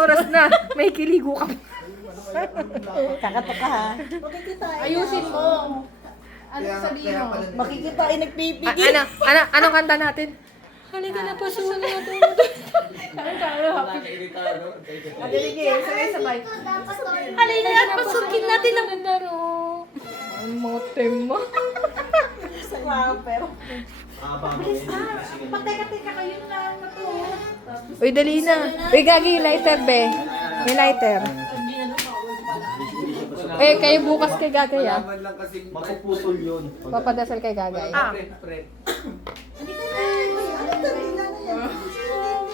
oras na? May kiligo ka. Kakatok ka ha. Ayusin mo. Ano sabihin mo? Makikita ay nagpipigil. Anong kanta natin? Halika na, pasukan na ito. Kaya happy. Sabay. Halika na, pasukin natin ang laro. Ang motem mo. Pero Pateka, kayo lang na to. Uy, dali na. Uy, Gagi, lighter, be. May lighter. Eh, kayo bukas kay Gagay, ah. Mapuputol yun. Papadasal kay Gagay.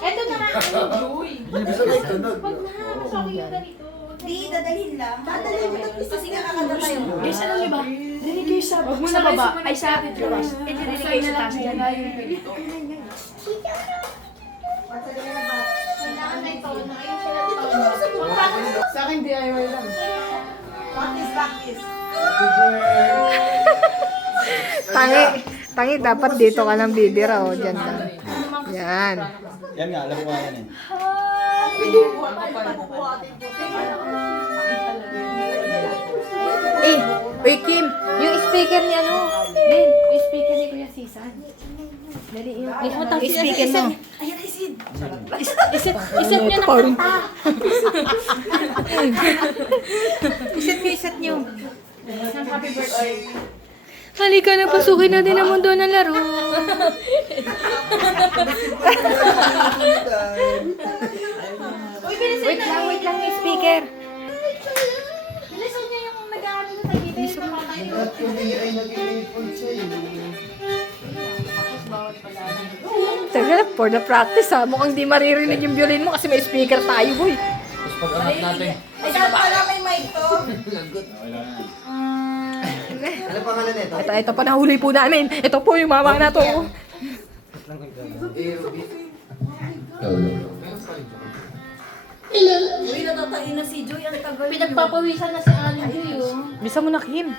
Eto na nga, Joy. Bisa na itunog. Wag na, masakit yung ganito. di, dadalhin lang. Dadalhin mo. Kasi nga kakanta tayo. Guys, alam niyo ba? Dinig kayo sa baba. Ay, sa labas. Eh, dinig kayo sa taas. Kailangan na ito. Ayun sila ito. Sa akin, DIY lang. Practice. Tangi, dapat dito ka ng bibira, oh. Diyan lang. Yan. Yan nga, alam ko nga yan eh. Eh, uy, Kim, yung speaker ni ano? Ben, yung speaker ni Kuya Sisan. Dali, yung speaker mo. Ayan, Isid. Iset niyo na kanta. Iset nyo. Happy birthday. Halika na, pasukin natin ang mundo ng laro. Wait lang yung speaker. Bilisan niyo yung nag-aaral na tayo dito. At kung hindi ay nag-i-input sa'yo. Teka lang, for the practice ha. Mukhang di maririnig yung violin mo kasi may speaker tayo, boy. Tapos pag-anap natin. Ay, dapat pala may mic to. Ano pangalan nito? Ito pa nahuli po namin. Ito po yung mama na to. Uy, natatain na si Joy. Ang tagal. Pinagpapawisan na si Aling Joy, oh. Bisa mo na, Kim.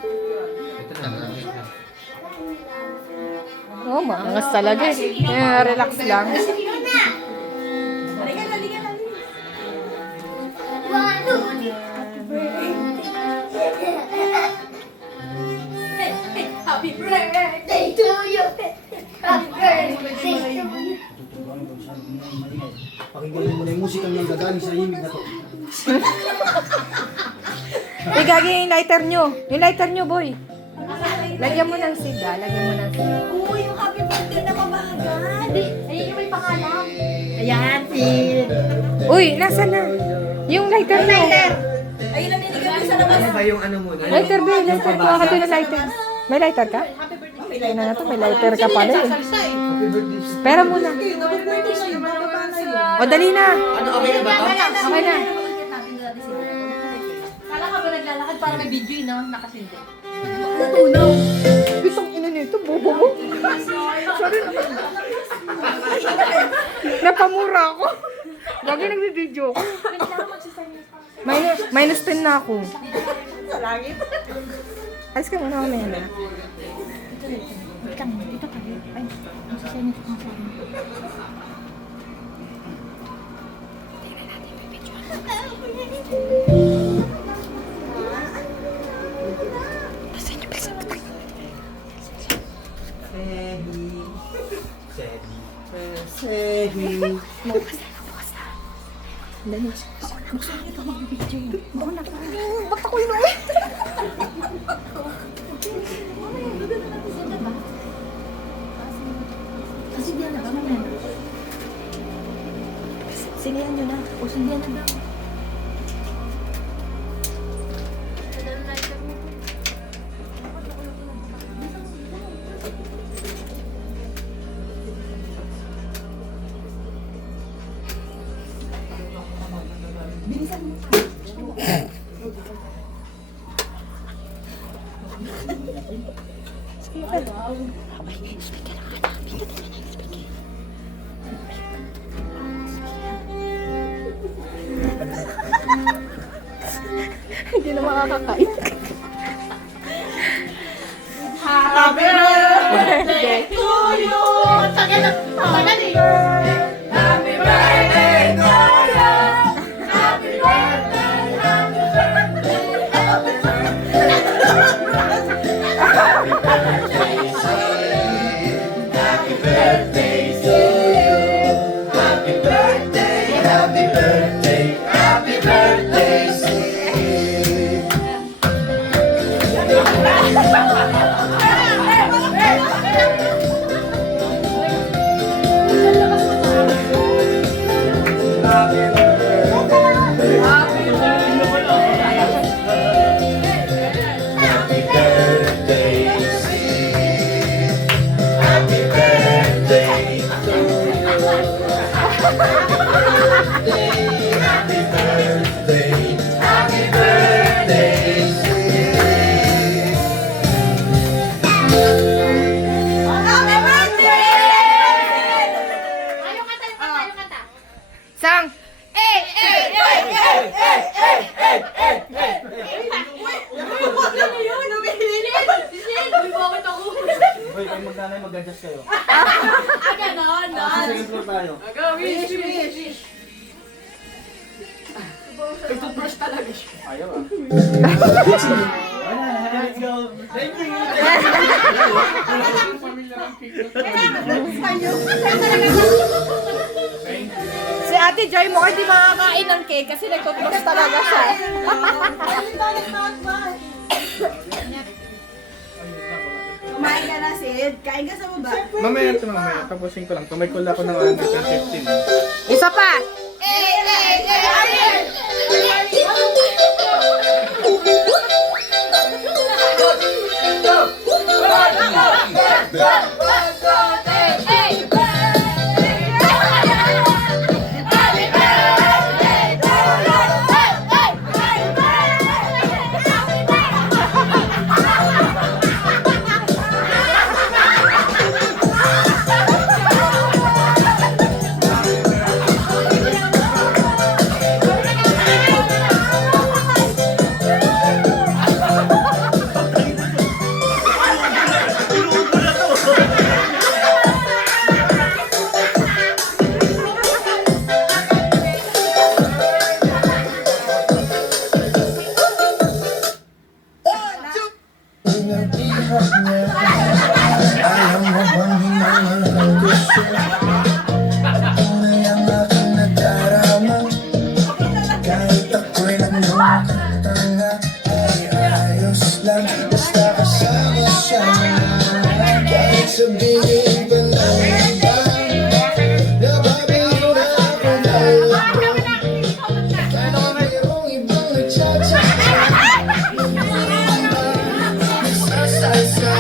Oh, maangas talaga eh. Relax lang. Halika na. Happy birthday to you. Happy birthday to you. Pakinggan mo na yung musikang nang gagaling sa himig na to. Gagi yung lighter nyo. Yung lighter nyo, boy. Lagyan mo ng seed, ah. Lagyan mo ng seed. Uy, yung happy birthday na mabahagan. Hindi, ayun yung may pangalan. Ayan, Sid. Uy, nasa na? Yung lighter nyo. Ayun ang niligaw mo sa labas. Ano ba yung ano mo? Lighter, be. Lighter. Kuha ka doon ng lighter. May lighter ka? Ay na to, may lighter ka pala eh. Happy birthday. Pera muna. Happy birthday sa'yo. Bababa na yun. O, dali na. Ano, okay na ba to? Okay na. Kala ka ba naglalakad para may video, no? Nakasindi. Natunaw. Bitong ina nito, bobo mo. Sorry naman. Napamura ako. Lagi nagbibideo ko. Minus 10 na ako. Sa langit. Alis ka muna mamaya na. Wait lang, dito pa. Ay, masasayang ito kung saan. Sehi. Dali. Ba't ako yun? Kasi diyan na ba? Mamaya na. Silihan nyo na. O, sindihan na daw. Hindi na makakakain. Happy birthday to you! Tagal eh! Happy birthday to you! Sang! Hoy, kayo magnanay, mag-adjust kayo. Ganon, Sa second floor tayo. Ayaw ah. Let's go. Thank you. Si Ate Joy mo hindi makakain ng cake kasi nagtutbos talaga siya. Kumain ka na, Sid. Kain ka sa baba. Mamaya ito, mamaya. Tapusin ko lang. Tumay-call ako ng 115. Isa pa! Ayaw mo bang hinangan ng gusto? Tunay ang aking nadarama. Kahit ako'y nagmumutanga, ay ayos lang basta kasama siya. Kahit sabihin pa ng iba, nababaliw na ako dahil ako mayroong ibang nagtsatsaga. Nagsasasa.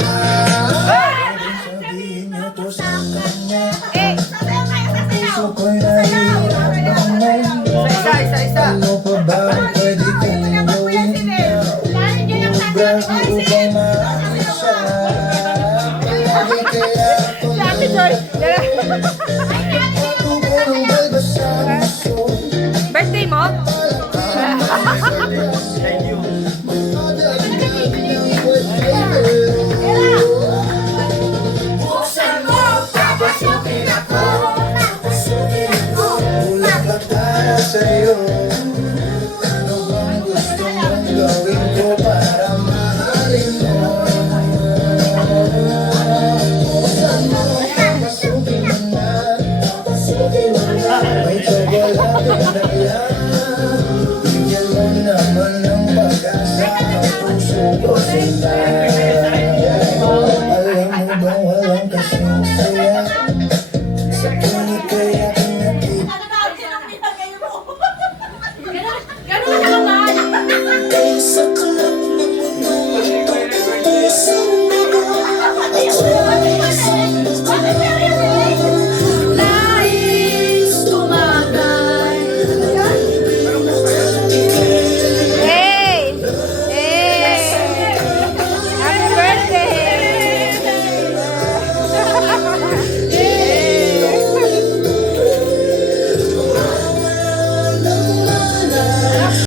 Sabihin niyo to sa kanya. Puso ko'y nahihirapan na. Ano pa ba ang pwede kong gawin? Ubra upang maayos siya. Palagi kaya ako nang ako ng balbasa gusto. Birthday mo?